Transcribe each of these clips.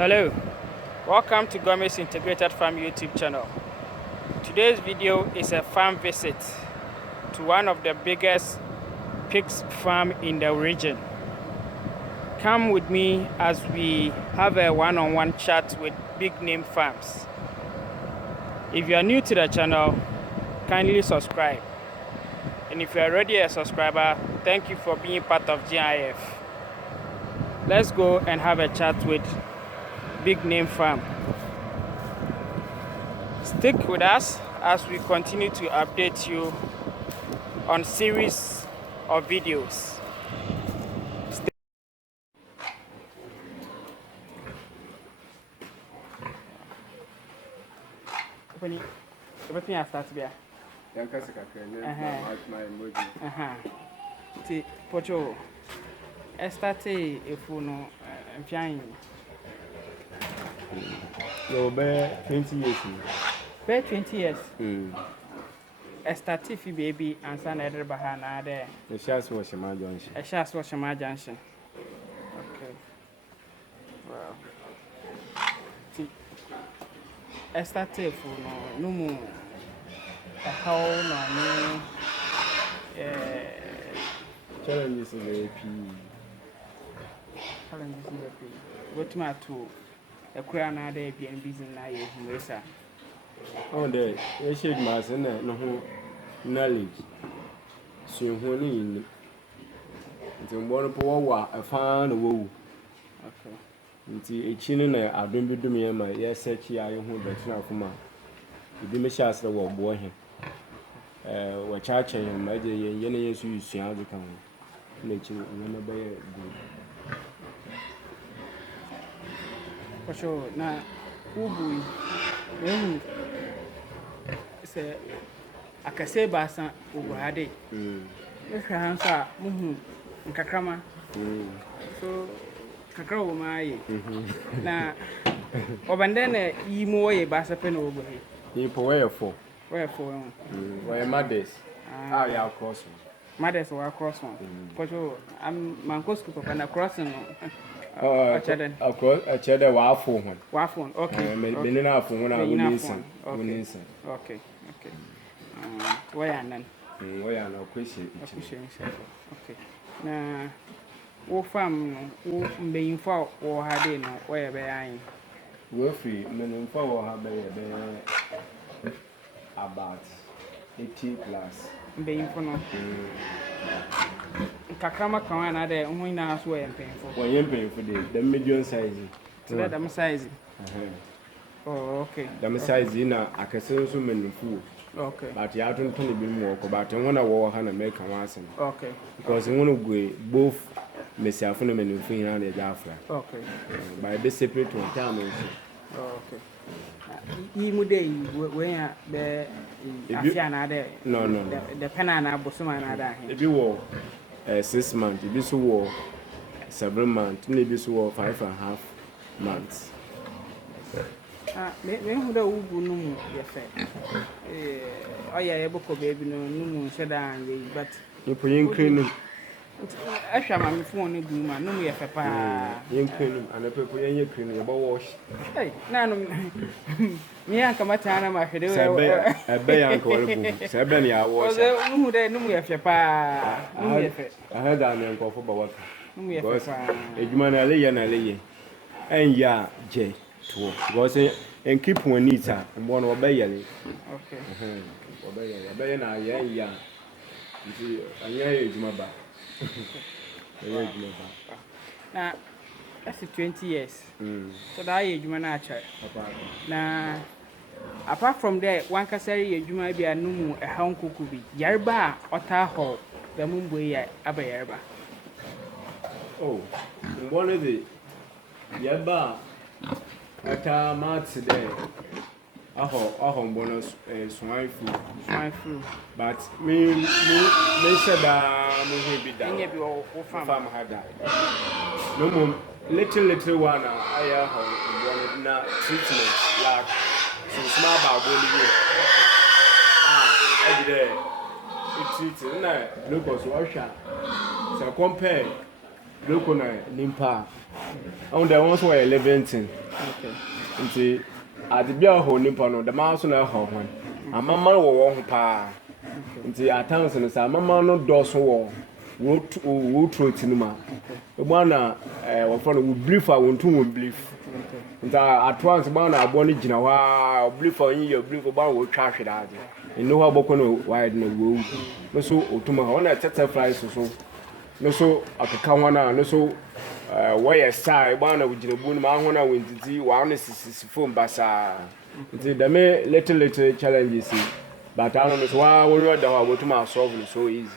Hello, welcome to Gomez Integrated Farm YouTube channel. Today's video is a farm visit to one of the biggest pigs farm in the region. Come with me as we have a one-on-one chat with Big Name Farms. If you are new to the channel, kindly subscribe. And if you are already a subscriber, thank you for being part of GIF. Let's go and have a chat with Big Name Farm. Stick with us as we continue to update you on series of videos. Everything I start here. Pocho, I started if you know, No, bear 20 years. Bear 20 years. I started for baby and son Edward Bahana there. The shots was my junction. A shas was my junction. Okay. Wow. I started for no more. A whole no Challenges in the AP. challenges in the pay. What my two a crown are there being busy now, yes. Oh, there, I shake my son, no knowledge. Soon, when in the one poor, I found a woo. Okay. Until a chin and I don't be doing me, my yes, said she, I won't bet now for my. You do me shots the war boy him. What charge him, my dear, and Yenny, you see how the come. Nature, remember, good. For sure. Now, who boy, say, I can say Bassa over a day. If her hands are Kakrama, so Kakro, my now, Obandana, ye more a Bassa pen over here. You power for. Wherefore, Why mothers? Ah, yeah, of course. mothers were across one. For sure, I'm Mancosco and crossing. Across a cheddar waffle one. Waffle, okay. Been enough for when I win. Okay, okay. Why and then? Why are no question? Okay. Now, what farm being for or had in where behind? Worthy, men for her about 80 plus. Being for no. Kakama come another when I swear and paying for. When you're paying for the medium size. So that I'm sizing. Oh, okay. The size in a casino men food. Okay. But you haven't been more about when I walk and make a once. Okay. Because in one of both Messiah Phenomenon and Fina and the Jaffa. Okay. By this separate one time. Okay. Imude where the Afiana there. No. The Penana Bosumana there. If you were 6 months, if you were 7 months, maybe you were 5.5 months. Me who the Ubu your fair. Oh, yeah, a book of baby no sedan, but you put in cream. I shall my phone in gloom and no me a papa. In cream and a paper in your cream about wash. Hey, none me and Kamatana, my head. I bay uncle, Sabania was who they know me a papa. I heard that name for what? No me a papa. A man, a lay and a lay. And ya, J. Was it and keep one neater and one obey. Okay. Obey and I, yeah. And yeah, my back. Now, that's 20 years. So that age, man, now, apart from that, one can say you might be a no a home could be Yarba or Tahoe, the Mumbai Abayarba. Oh, one of the Yarba at our mats today. Bonus swine flu. But me said that be done. Farm had that. No more little one. I have one treatment like some small baby. Every day. It's treated. Look at Russia. So compare. Look on Nimpa. On the ones where 11. nti ade bia ho nipa no the mouse na ho ho amama wo ho pa nti atams no sa amama no doso wo throat ni ma egbo na wo fo no wo brief a wo ntu wo brief nti atwans ba na abo no gina wa brief a yin your brief ba wo twa hweda ade eno ho aboko no wide na wo no so otuma ho na tete fry so no so akeka ho na no so where side ba na wo gina bu no ma ho na wo ntiti wa na sisi phone basa nti the me little challenges but I don't know why we are da to solve it so easy.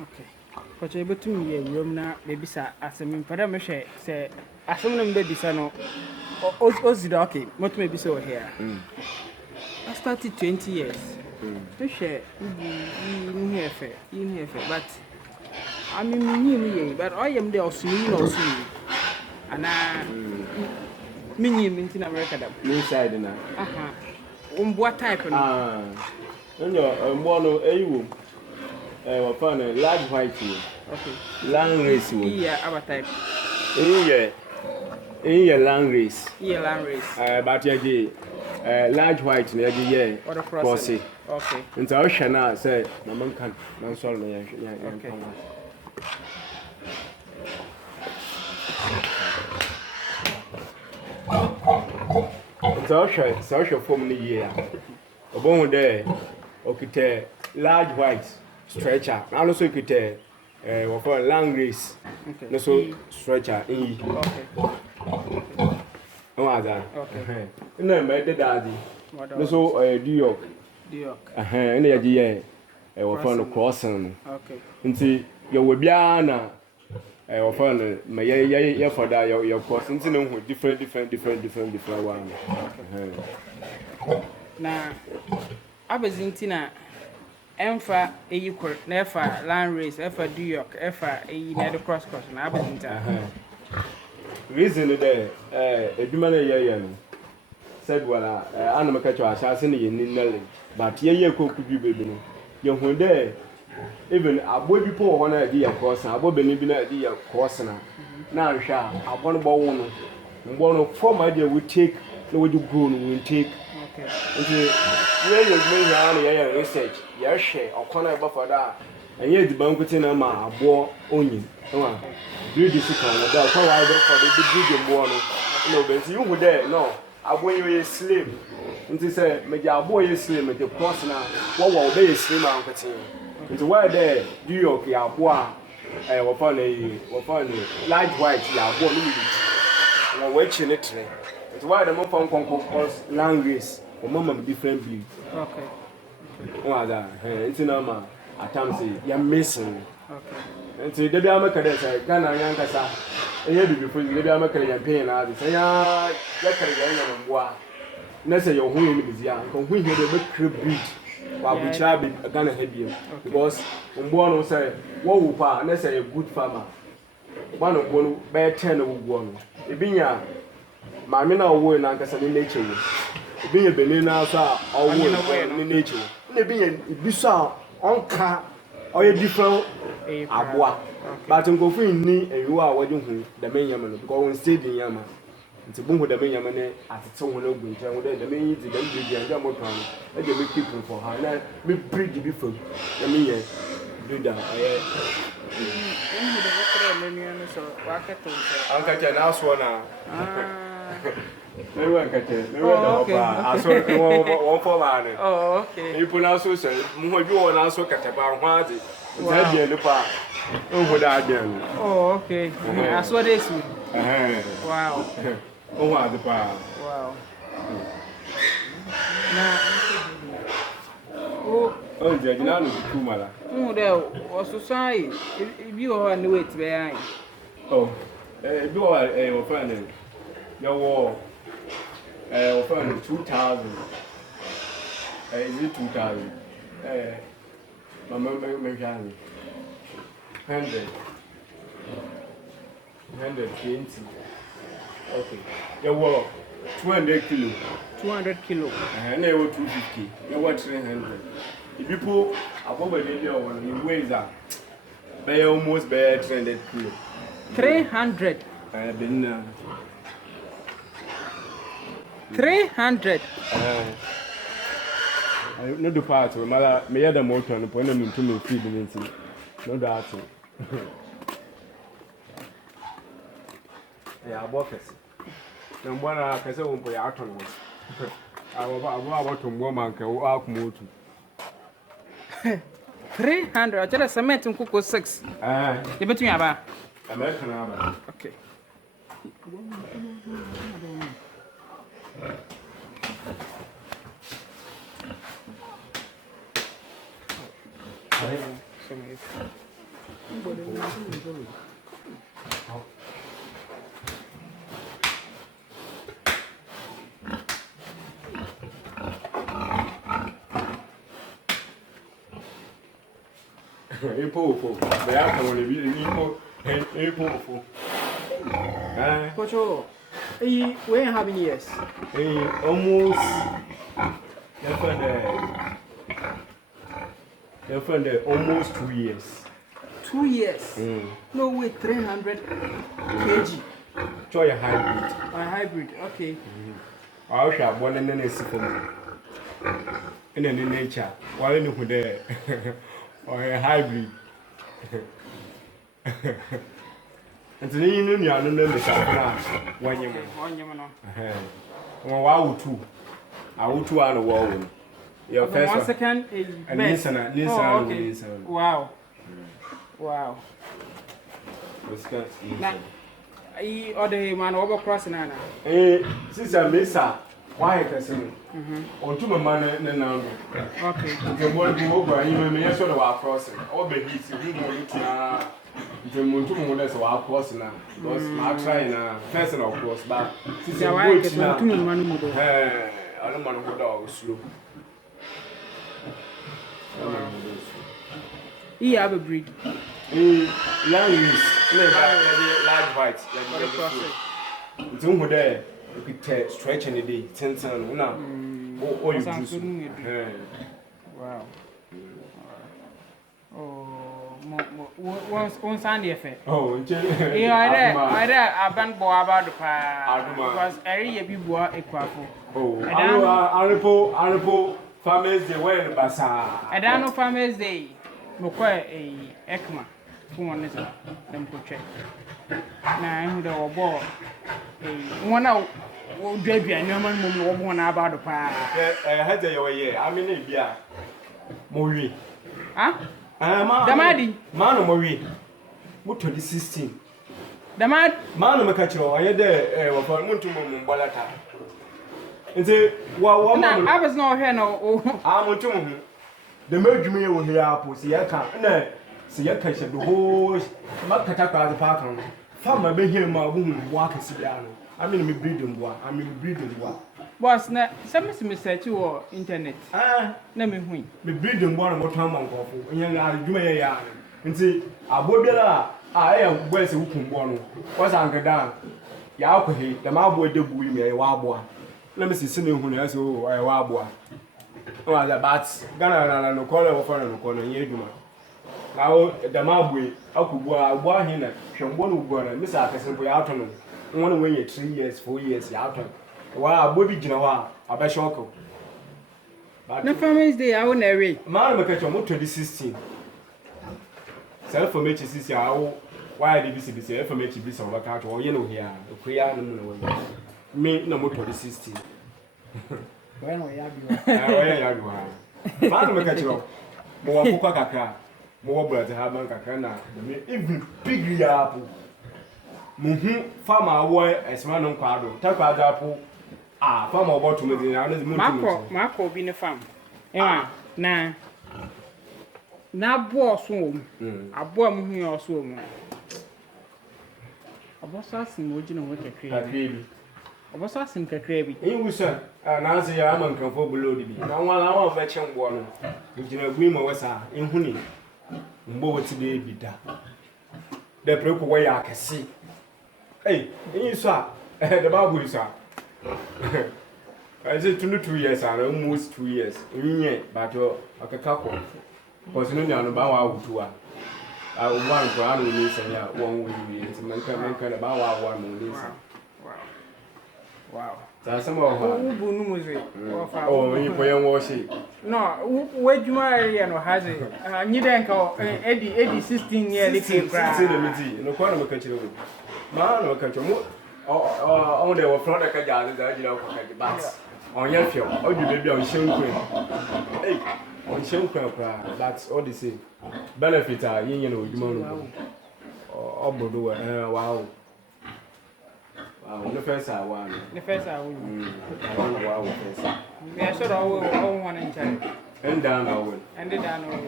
Okay. But able to me room na baby sa asem pada me hwe say asem no baby sa no ozida okay what maybe so here. I started 20 years. Me hwe in here but I mean but I am there also and Mini in America. Inside na. What type? One a what fun large white. Okay. Land race. Yeah, our type. In land race. Yeah, land race. But large white near the year. Or cross it. Okay. And so Shana said, Naman can, no sorry. Okay. Social form the year. A bone there, okay, large white stretcher. I also could what for long race. No so stretcher. Okay. No other. Okay. No, my daddy. No so New York. And the idea what for the crossing. Okay. Until you will be ana. Or fun, my for that your crossing different one. Now, I was in Tina. Emfa a equal, never land race, ever New York, ever a United cross crossing. I was in town. Reason there, a human said, well, I'm a catcher assassin in Nelly, but ye could be baby. Young one there. Even a boy before one idea crossing, I would believe in idea crossing. Now, shall I want to one of 4 idea we take, no way to go, we take. Okay. Where you may have research, yes, share or corner buffer that, and yet the banqueting a man, a boy only. Do this without for the big and born. No, but you were there, no. I want you a slim. And they say, make your boy a slim at the cross now. What will they slim out? Into where there, New York, ya bois, upon a light white, ya bois, and watching it. It's why the Mopon calls land race, or mamma different breed. Okay. It's in Ama, at times, you're missing. Okay. And so the America, Ghana, Yankasa, and you before you get American pain out. Say, yeah, that's a young bois. Nessa, your home is young, come we hear the big breed. While we try to Ghana heavy because one say, whoa, pa, and that's a good farmer. One of one bear 10 of one. It being a Mamina away and Ancasa in nature. It being a banana, or in nature. It being a bizarre on car or a different abois. But I'm going to need and you are watching the main yaman, going stayed in Yama. It's a boom with the main yaman at someone open, the main easy, then bridge and jump on. I give me people for her. Now, we bridge before the main do that. Uncle can ask one now. No one can tell. I saw one for man. Oh, okay. You put also say, more you want also cut about what is it? The park. Oh, that again. Oh, okay. I saw this. Wow. Oh, the power. Wow. Now, oh, you're not too mother. Oh, there was society. If you are on the way to behind. Oh, you are a friend. Your war. Friend 2000. Is it 2000? My mother, 120. Okay. There were 200 kilo. 200 kilo. And they were 250. They were 300. The people above the video when you weigh that, they almost bear 300 kilo. 300. been 300. No do part of my me other motor and point them to me feeding in. No doubt. Yeah, boxes. No one I can say won't pay out on one. I want to woman can walk more to 300. I tell us cement and cook 6. You bet me about American Arbor. okay. Impulful. They are going to be impulful. Coach, we how many years? Almost. Almost 2 years. 2 years. No way, 300 kg. Try a hybrid. A hybrid, okay. I wish I had one and then it's for me. In any nature, why don't you there? Or a hybrid. And then you know, I don't know the Safran. When you know, why would two? I would two on the wall. Your first 1 second is best. Wow. Wow. I order man over crossing Anna. Sister Mesa, why can on to my man now. Okay. The more you over, you may sort of our crossing. All the heat, you know, the Montumo that's our crossing now. Because my trying personal cross back. Sister, why is it not too many? I don't want to go down slow. He have a breed. Large white. It's over there. You could stretch any day. 10 cents. Now, oh, you do. Wow. Oh, one Sunday affair. Oh, yeah, I been boy about the pie. Because every year people are equal. Oh, I know, Farmers Day, where the bazaar. I don't know Farmers Day. Require a ECMA. One is them could check. Now, the ball. One out. Oh, baby, I know one about the pie. I had a way. I mean, yeah. Mori. Huh? The Maddy. Mano Mori. What to the 16? The mad Mano Macacho, I had there for Muntum Balata. And say, well, I was not here no. I'm on to the merge me will hear apples. See, I can't. See, I catch the whole Macataka the park. Farmer been here, my woman walking Sidiano. I mean, me breeding one. I mean, breeding one. Was not some message or internet. Ah, let me win. Me breeding one more time on coffee. And you are doing a yarn. And see, I would be I am where's a whooping one. What's Uncle Dan? Yaku, the Marboy de Bui, a wabwa. Let me see, sending who has a wabwa. Oh, the bats, Ghana, no color of foreign corner, Yeduma. Now, the Marboy, I could go out here, from one who born, Miss Atkinson, we out on one way 3 years, 4 years, out on. Wow, Bobby Genoa, I bet Shoko. No Farmers Day, I won't read. Man, look at your motor this 16. Self for me, is why did this be for me to be some work out or you know here, the prayer, me no motor this 16. When we have you, man, look at you. More Coca, more blood to have Mancana, even big apple. Farmer away as man on Quado, take out apple. Ah, farmer about to me. Marco being a farm. Nah. Now, boss home. I bought me or so. I was asking what you know what a baby. I was asking a crabby. You sir, and answer your man come for below the bee. Now, 1 hour of veteran one. You know, Green was in honey. Mbo today be that. The people way I can see. Hey, you saw the Bible, sir. I said 2 years and almost 2 years. But I can couple. Because no one about our tour. I one for I don't listen. Yeah, one way we it's man kind of about one listen. Wow. That's some of Who no music? Oh, you put your washing. No, where you area no has it. You then call Eddie 16 years. 16 no corner of country. Man, no country. Oh, they were front of a jar that you know, but on your field, oh, you baby on Shanquin. Hey, on Shanquin, that's all the same. Benefit are you know, you know, oh, wow. Wow, the first I won. The first I win. I don't know why first. Yeah, so all one in time. And down over. And then down over.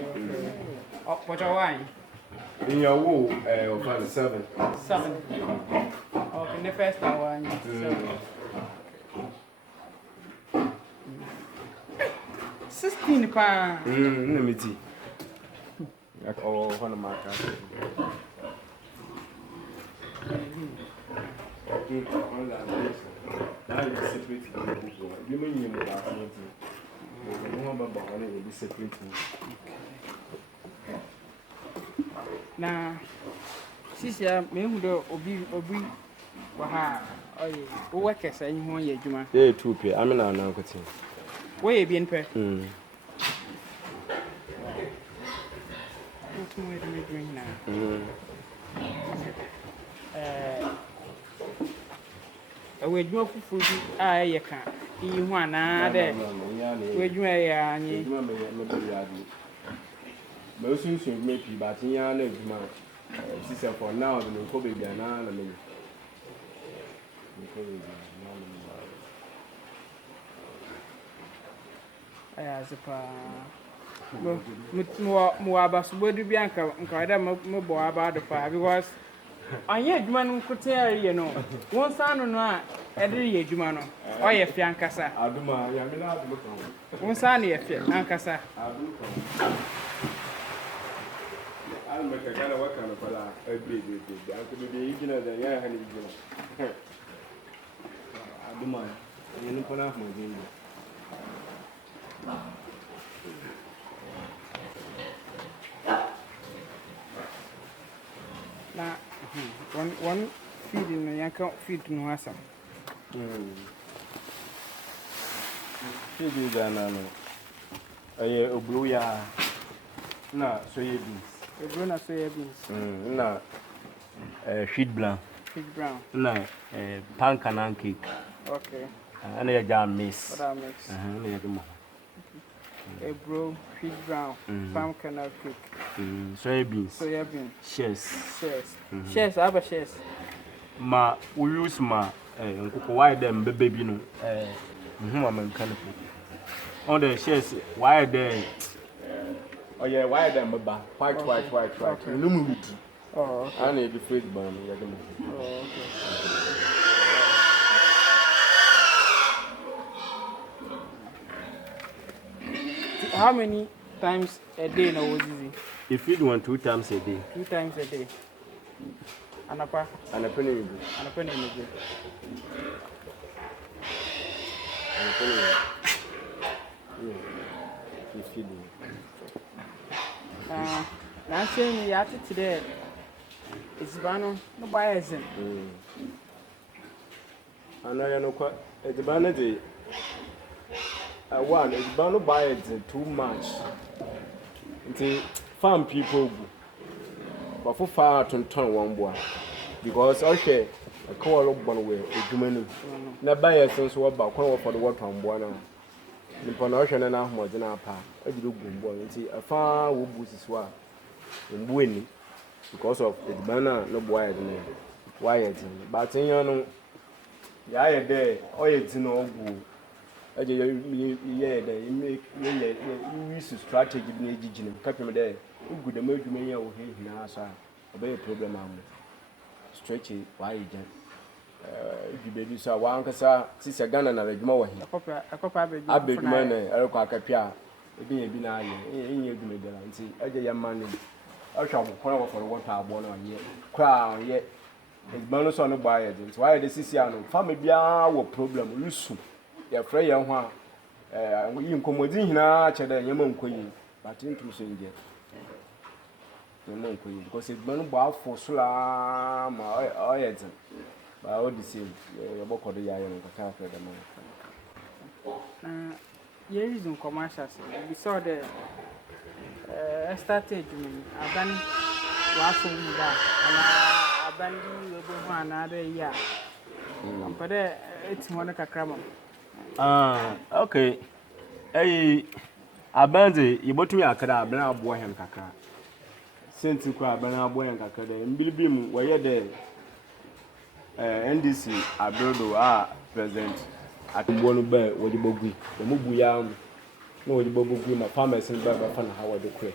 What your wine? In your woo, of 7. 7. Okay, the first I won. 16 pounds. Let me see. Oh, one of my cars. Now you separate the book. You mean you about something? No one about it will be separate. Now, sister, me who do obi waha. Oh, who work as a new year, Juma? Yeah, 2 p. I'm in an uncle. Where you been, Pet? Hmm. What more do we drink now? We do food. I can't. You want another? We do a most should make you, but in your name, sister, for now, the will be an animal. As a pa. Muabas, where do Bianca and Carda Mobo about the fire because I heard man could tell you know. One son or not, every year, Jumano, or your fiancassa. I do my Yamina. One son, your fiancassa. I'll make a kind of work on a fella. A baby, I could be eating as a young honey. I do mine. You know, put off my game. Now, one feeding the young feed no answer. Feed is an a blue ya. No, soya beans. A grown up soya beans. No, feed blanc. Feed brown. No, pan canan cake. Okay. And a jam miss. What I mix? A bro, feed brown, palm canal cake. Soya beans. Soya beans. Shares. Shares, I have a shares. Ma, we use ma, why them baby no, I'm mechanical. On the shares, why they? Oh, yeah, why them baba? White. No mood. Oh, I need the fruit bomb. oh, okay. How many times a day now was easy? If you do 2 times a day. 2 times a day. And a penny. And a penny. And a penny in a day. And a penny. If you do. Now, saying you have today. It's Bano, no bias. I know you know quite. It's vanity. One, it's bound to buy it too much. It's farm people, but for far to turn one boy. Because, okay, a call of one way, a human. Not buy a sense of about call for the water on one. The pronotion and a more than a pa. A good boy, and see a far who boosts his wife. In winning because of the banner, no boy, Wyatt. But in your know, the eye there, or it's no good. Yeah, you use strategy in the captain there. You could emerge me over here now, sir. Obey a problem. Stretch it, why you baby, sir, one cassa, sister Ghana, and a more. A copper, I beg man, a capia, a being a binary, in your middle, and see, a young man. I shall call for what I want on yet. Crown yet. It's bonus on the buyer. Why the Siciano? Family be our problem. You soon. You're afraid young one. We incommodate now, Cheddar, Yaman Queen, but into Saint. because it's been about for so long, but all the same, you're about to die and go to the man. Here is in commercials. We saw the started I've done last one that I've done another year. But it's one of a cram. Okay. Hey, Abanze, you bought me a crab, and I'll boy him caca. Since you crab, and I'll boy and caca, and Bilbim, where you're there. NDC, Abrodo are present at one bear, what you bogu, the Mubu Yam, no, you bogu, my farmers and Baba Fan, how I do cray.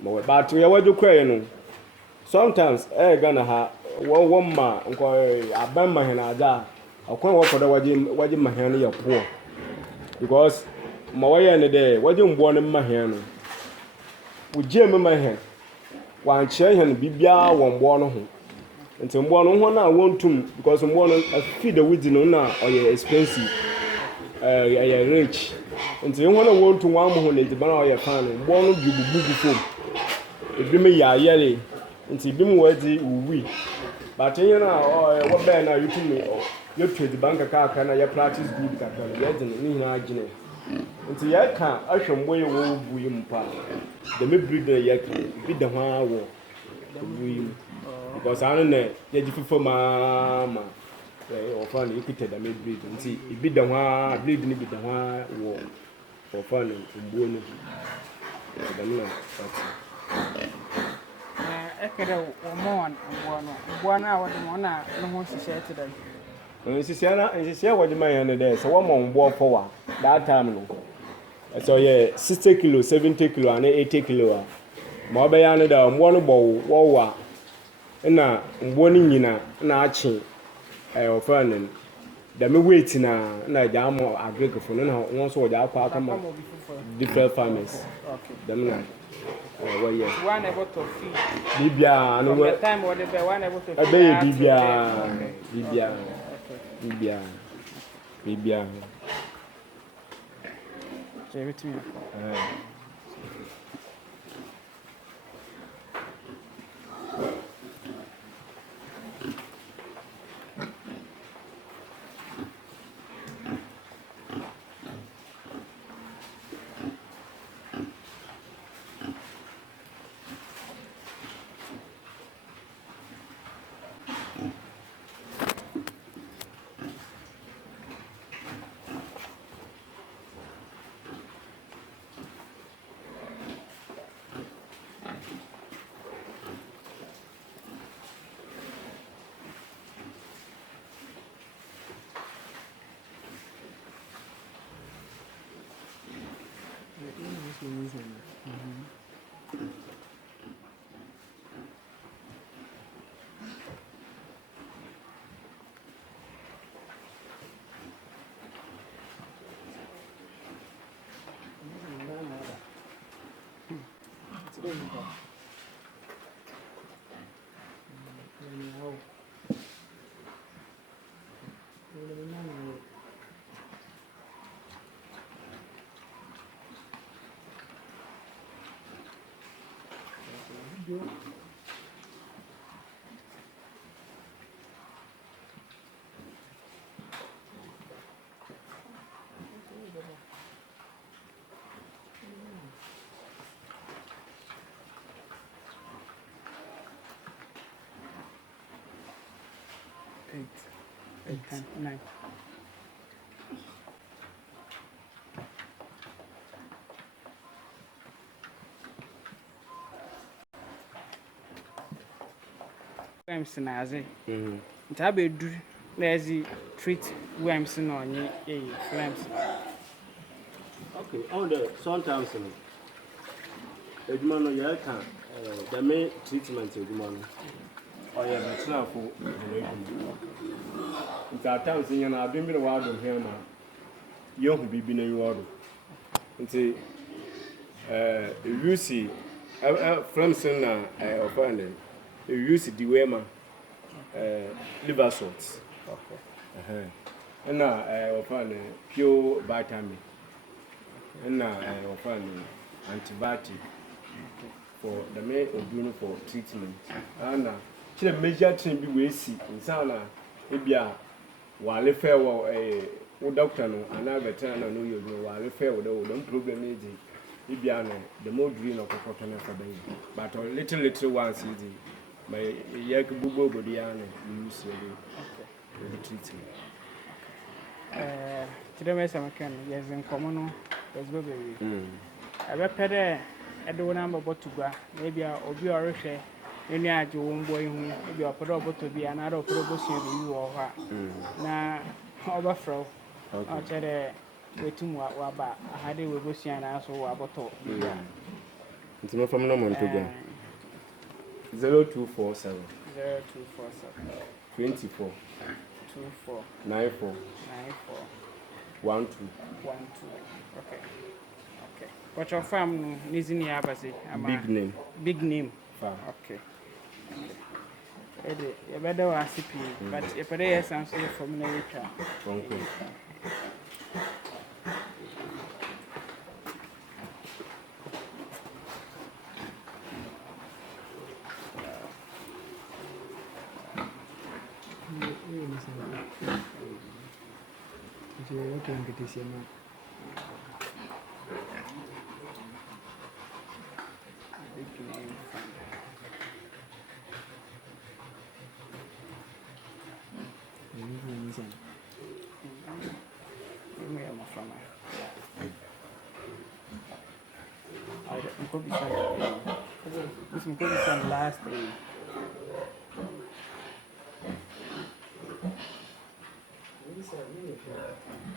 But we are what you cray, sometimes, gonna have one man, I ban my hand, I can't work for the what my hand, you're poor. Because my way in the day, what you born in my hand, with Jim in my hand, one chair and Bibia, one born home. And some one I want to because I'm one a feed the woods in or expensive, rich. And so you want to one more than the banner your fan, one of you before. It be me yelly, and see being worthy we. But you know, what band are you to me? You trade the bank account and your practice good that you are and so I can't usher way over William Park. The me breed the yak, be the one because I don't know, you're for mamma. Or fun, you could tell them breed and see it be the one bleeding be the one war for fun and bone. I could have one hour, no one to share today. And she said, what you may there, so one more war for that time. So, yeah, 60 kilo, 70 kilo, and 80 kilo. Mobayana, the one bow, na mboni nyina na achi ofan da me wait na jamo agricofo na won so ja akwa kama different farmers. Okay, them na well yes one able to feed bibia no the time what the one able to feed bibia say with me Eight, 9. Worms na aze. Nta be du na ezi treat worms na onye flames. okay on the sometimes eduma no ya kan the main treatment eduma no oh yeah but na for nta times nya na abimbi wa do here na yehu bibi na yiwo do nti UC flames na offend use the wema liver salts okay and ofan pure vitamin and ofan antibiotic for the men or for treatment. And she major train be we see in Sana, Ibia, while if I were a doctor and I veteran and know you know, while if I would don't problem is Ibia, the more green of a cotton for baby. But a little one city, my yak bubo bodiana, use the treatment. Today, my son can, yes, in common, there's baby. I better a do number but to go. Maybe I'll be a share. Any idea one boy who maybe a probable to be another probable you or her. Now, overflow. I'll tell her wait to what about. I had it with Lucy and also about all. It's not from Norman to go. 0247 0247 24 24 94 12 Okay. But your farm is in Yabasi. Big name. Big name. Farm. Okay. You better ask CP, but if there is something from the nature. Okay. Last day.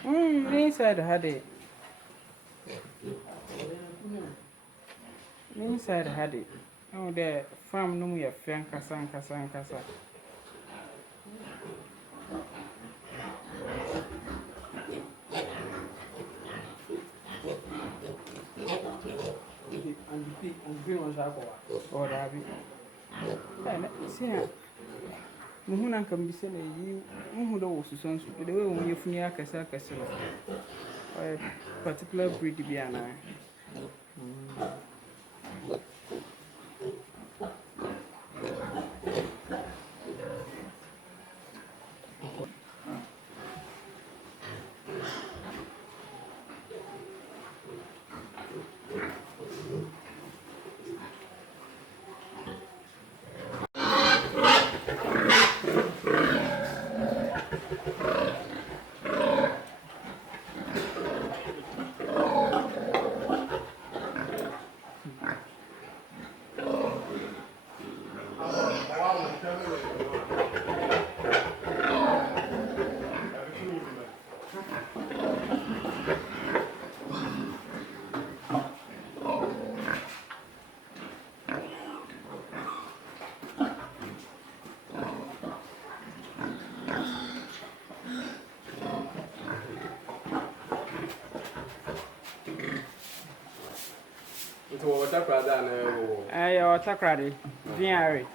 Inside had it. Inside had it. Oh, the farm no more fan casa. And green was or Rabi. See, Muhuna can be selling you who knows the way when you finish a castle. A particular breed to be an eye. Water craddy, Viary.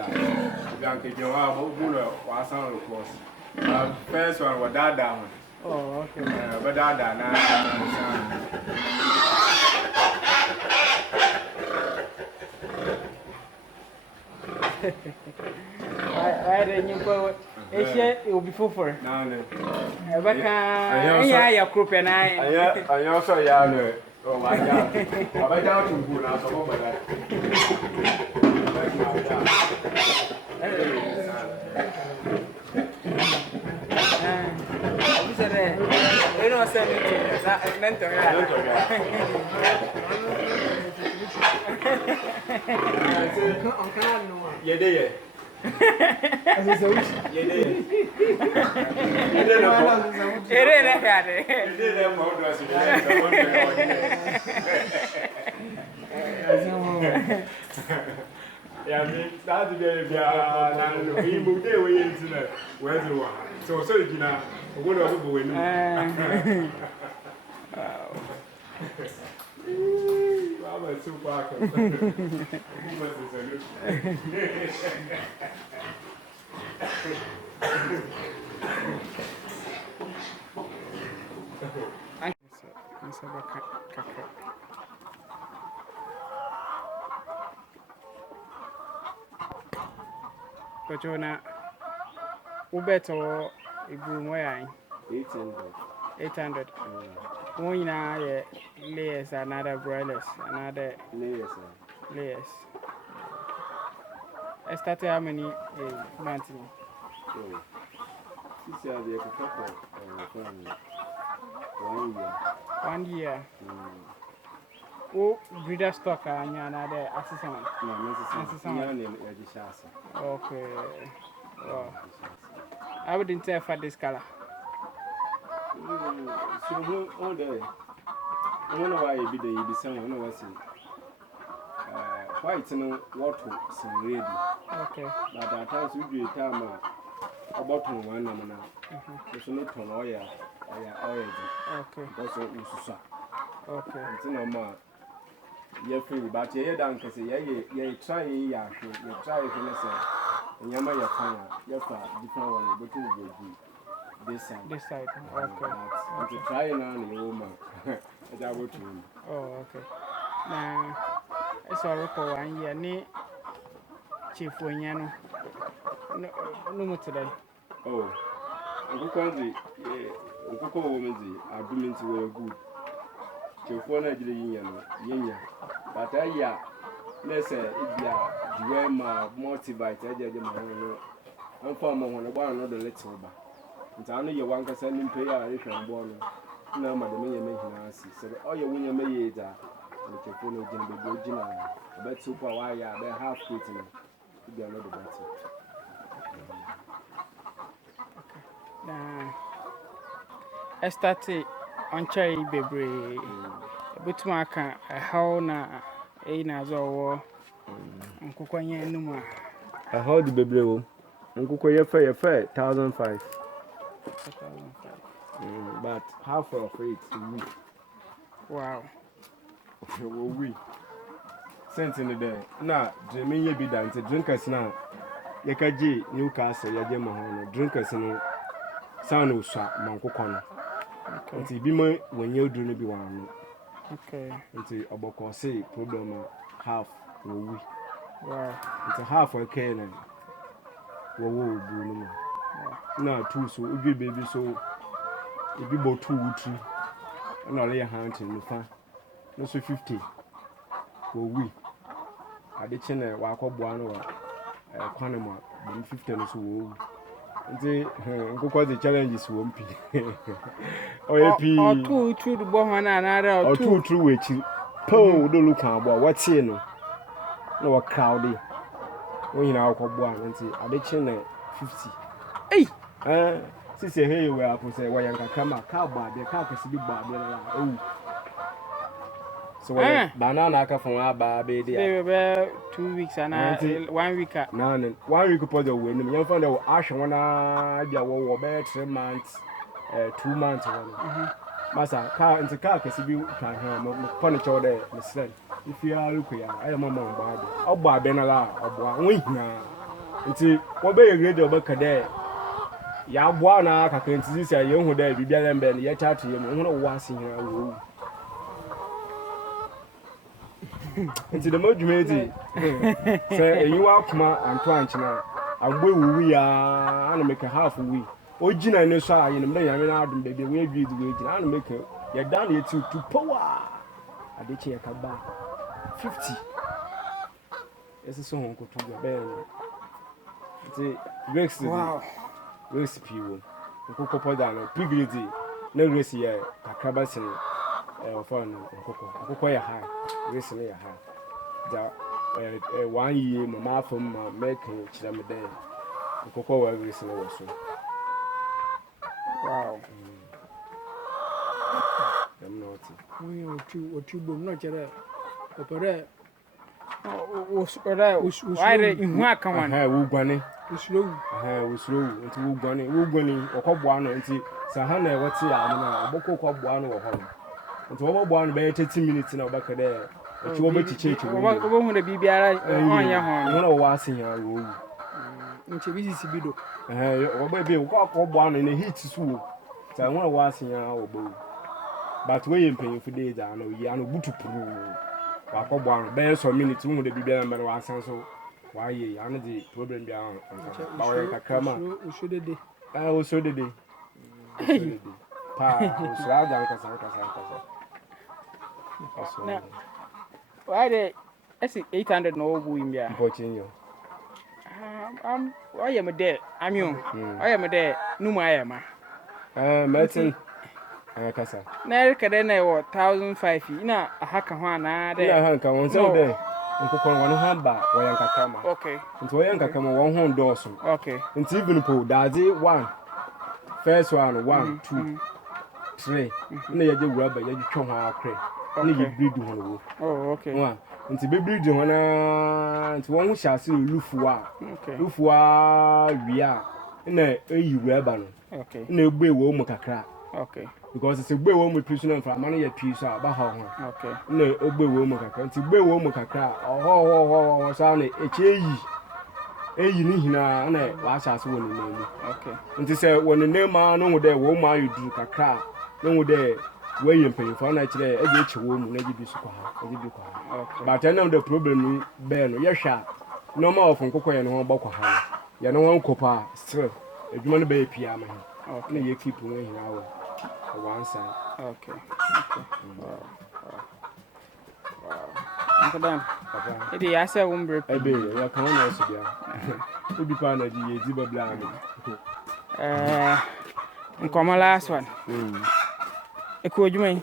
that. Bianca Joao, was on the course. First one was that down. Oh, okay. But that now. I didn't go. It will be full for. No, no. I group and I also know. Oh, my God. I'm down to go now. So, what that? You know, send it to mentor. Yeah, there. Yeah, I mean, that's the day we moved away into where's the one. So, you know, what are we doing? I'm a super. But you're not. We better if you were 800. One year, layers, another broilers, another layers. I started how many months? This year, they have a 1 year. 1 year. Oh, breeder stock and another assistant. No, necessarily. Okay. Wow. I wouldn't tell for this color. So, all day. I don't know why you be there, you be someone who was white and water, some ready. Okay. But at times we do a time about 1 now. There's no ton oil. Okay. That's what you saw. Okay. It's no more. You're free, but you're done because you're trying, you try to listen. And you're my fire. You're different one, but you will do this side. This side. Okay. But you try now, you woman. That would you. Oh, okay. Now, it's all for 1 year. Ni Chief Winyano. No more today. Oh, Uncle Country, Uncle Woman, are doing to wear good. Chief one Yenya. But I, let's say, if you are multivite, I did I'm from one another little bar. And I know you want to send him pay a different born. No, Madame, you make him ask. So, all your winner may eat that. And if you phone again, the good dinner. I bet super wire, they're half quitting. They are not the better. Now, I started on Cherry Baby. But my car, a how now, a Nazo, Uncle Quanya Numa. I hold the baby. Uncle Quaya fair 1,005. But half of it, Wow. we sent in the day. Now, dreaming you be done to drinkers now. Yakaji, Newcastle, Yajama, drinkers in Sound of Shop, Manco Corner. Okay, be my when you do be one. Okay, Into a book or say problem half will we. Wow, it's a half a cannon. Whoa, Bruno. Now, two so we baby so if you bought 2 or 3 and I'll lay a hand in the fan. No, so 50. Well, we I did channel walk up 1 or Panama, 50 or so. And go the challenges won't be. Or 2 through the bomb another or 2 through which Poe don't look about what's in no crowdy. When you now call 1 and say, I did channel 50. Hey! Sister, hey, where I say, why you can come out, cowboy, the car can be bad. Oh, so banana from our baby, 2 weeks and 1 week. None, 1 week upon the wind. You found out Ash 1 idea or better 3 months, 2 months. Massa, car and the car can be furniture there, Miss If you are looking, I am a man, I'll buy Benala or Wink now. nti wo be grade obeka de ya boa na kakra nti sisi ye hu da bibia na mbe ye chat ye mu hu no wo ase hira wo nti de modwuma di say eyiwa kuma anto anchina agbo wuwu ya ana make half wi ogina ne so aye ne mbe yame na adum bebe we adwi di we gina ana make ye dan ye to power adeche ye ka ba 50 ese so hon ko tu ga be nti Rex Wow. Recipe wo nkoko poda no pigridi na resi ye kakraba sin ofan nkoko ya high resi na ya high da 1 year mama afom ma make chira me dey nkoko wa resi na wo so. Wow. I'm not. We o tu bom no chere opere Why the ihu aka wan? Wo guane. uslow Wo slow nti wo guane okọboa no nti sa ha na ewoti ya na oboko okọboa no wo ho no nti wo boboa no be 30 minutes na obaka de oti wo be chichechi wo Obo hu de bibiara onye ho. no wo ase ya wo nche bi sisi bido wo be bi okọboa no na heat su wo sa wo ase ya wo bo but we yempen fu de ja no yi ano butupuru wa okọboa no be so minutes wo hu de bibiara mba wa asan so why ye ane the problem bi an ba we kakama ushodede usodede pa usraja kasa Na why the esi 800 no ogu imbia. Pochinyo Why am there? Amio. Why am there? Numa ayama. Martin kasa Na erika de na wo 1005 ina ahaka ho ana de. ina hanka won so de nkokon won hamba wo yan kakama Okay. nti wo yan kakama won ho ndoso Okay. nti even po dazi 1 first one 1 2 3 na yaje wuraba yaje twa ho akre na ye breed ho no Oh, okay. wo nti be breed ho na nti won ho hyase lufu a Okay. lufu a wia na eyi wuraba no Okay. na egbe wo mu kakra Okay. because it's egbe wo mu twi so na mfa ma no ye twi so a ba ha ho Okay. na egbe wo mu kakra nti egbe wo mu kakra oho so na eche eyi ni hina na wa hyase wo ne nemu Okay. nti se wo ne nema no hu de wo ma yudu kakra no hu de we yempen for na kire e je che wo mu na gibi su kwa ha gibi kwa ha Okay. but now the problem be no ye hwa normal of nkokọ ye no ho bokwa ha ye no ho nkopa still edwuma no be pia ma ha Okay. na ye keep wo hina wo one side. Okay. Okay. Wow. Uncle Dan. Papa It is a wombre. ebe ya kan na so bia obi pa na ji ye di babla ami Nkoma last one. Eko adwuma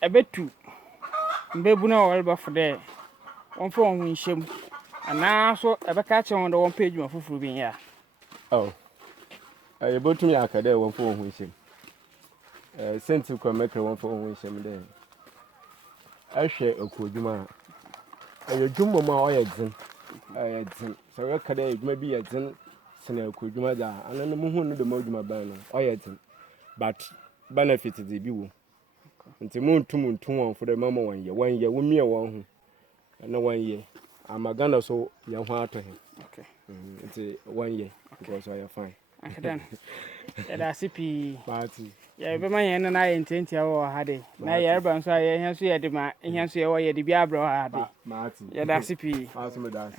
ebetu mbebu na wolba for there. Won fo won hyem. Ana so ebeka che won de won page ma fufuru bi ya. oh ye botum ya akade won fo hu him senti ko mekre won fo hu him de ahwe akodwuma aye dwummo ma o ye dzin so we kada adwuma bi ye dzin sene akodwuma da anano mu hu no de modwuma ban no o ye dzin but benefit de bi wo nti muntu won fo de mama won ye wo mie won hu na won ye amagana so ye ho ato he Okay. nti 1 year because I fine Uncle Dan. Ya sipi. party Ya be man yen na ye ntentia wo ha de. Na ye reba nso ye hen so ye de ma hen so ye wo ye de bi abro ha de. Martin. Ya da sipi. Awesome, that's